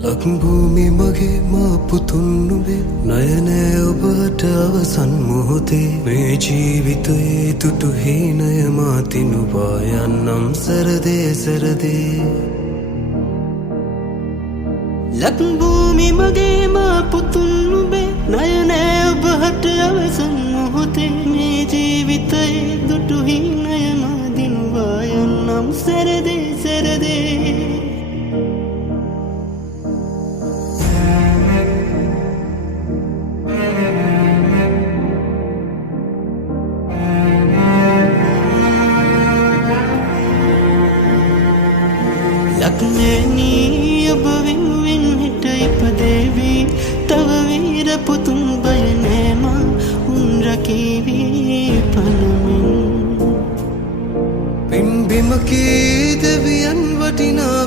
ලක්භූමි මගේ මා පුතුන් නුඹේ නයනය ඔබට අවසන් මොහොතේ මේ ජීවිතයේ තුටු හීනය මා තිනුවා යන්නම් සරදේ සරදේ ලක්භූමි මගේ මා පුතුන් නුඹේ නයනය ඔබට අවසන් මොහොතේ මේ ජීවිතයේ දුටු හීනය මා දිනුවා යන්නම් සරදේ සරදේ ලක්මෑණී ඔබ වෙනුවෙන් හිට ඉපදේවි තව වීර පුතුන් බය නෑ මා උන් රකීවි පනමින් පින්බිමකී දෙවියන් වටිනා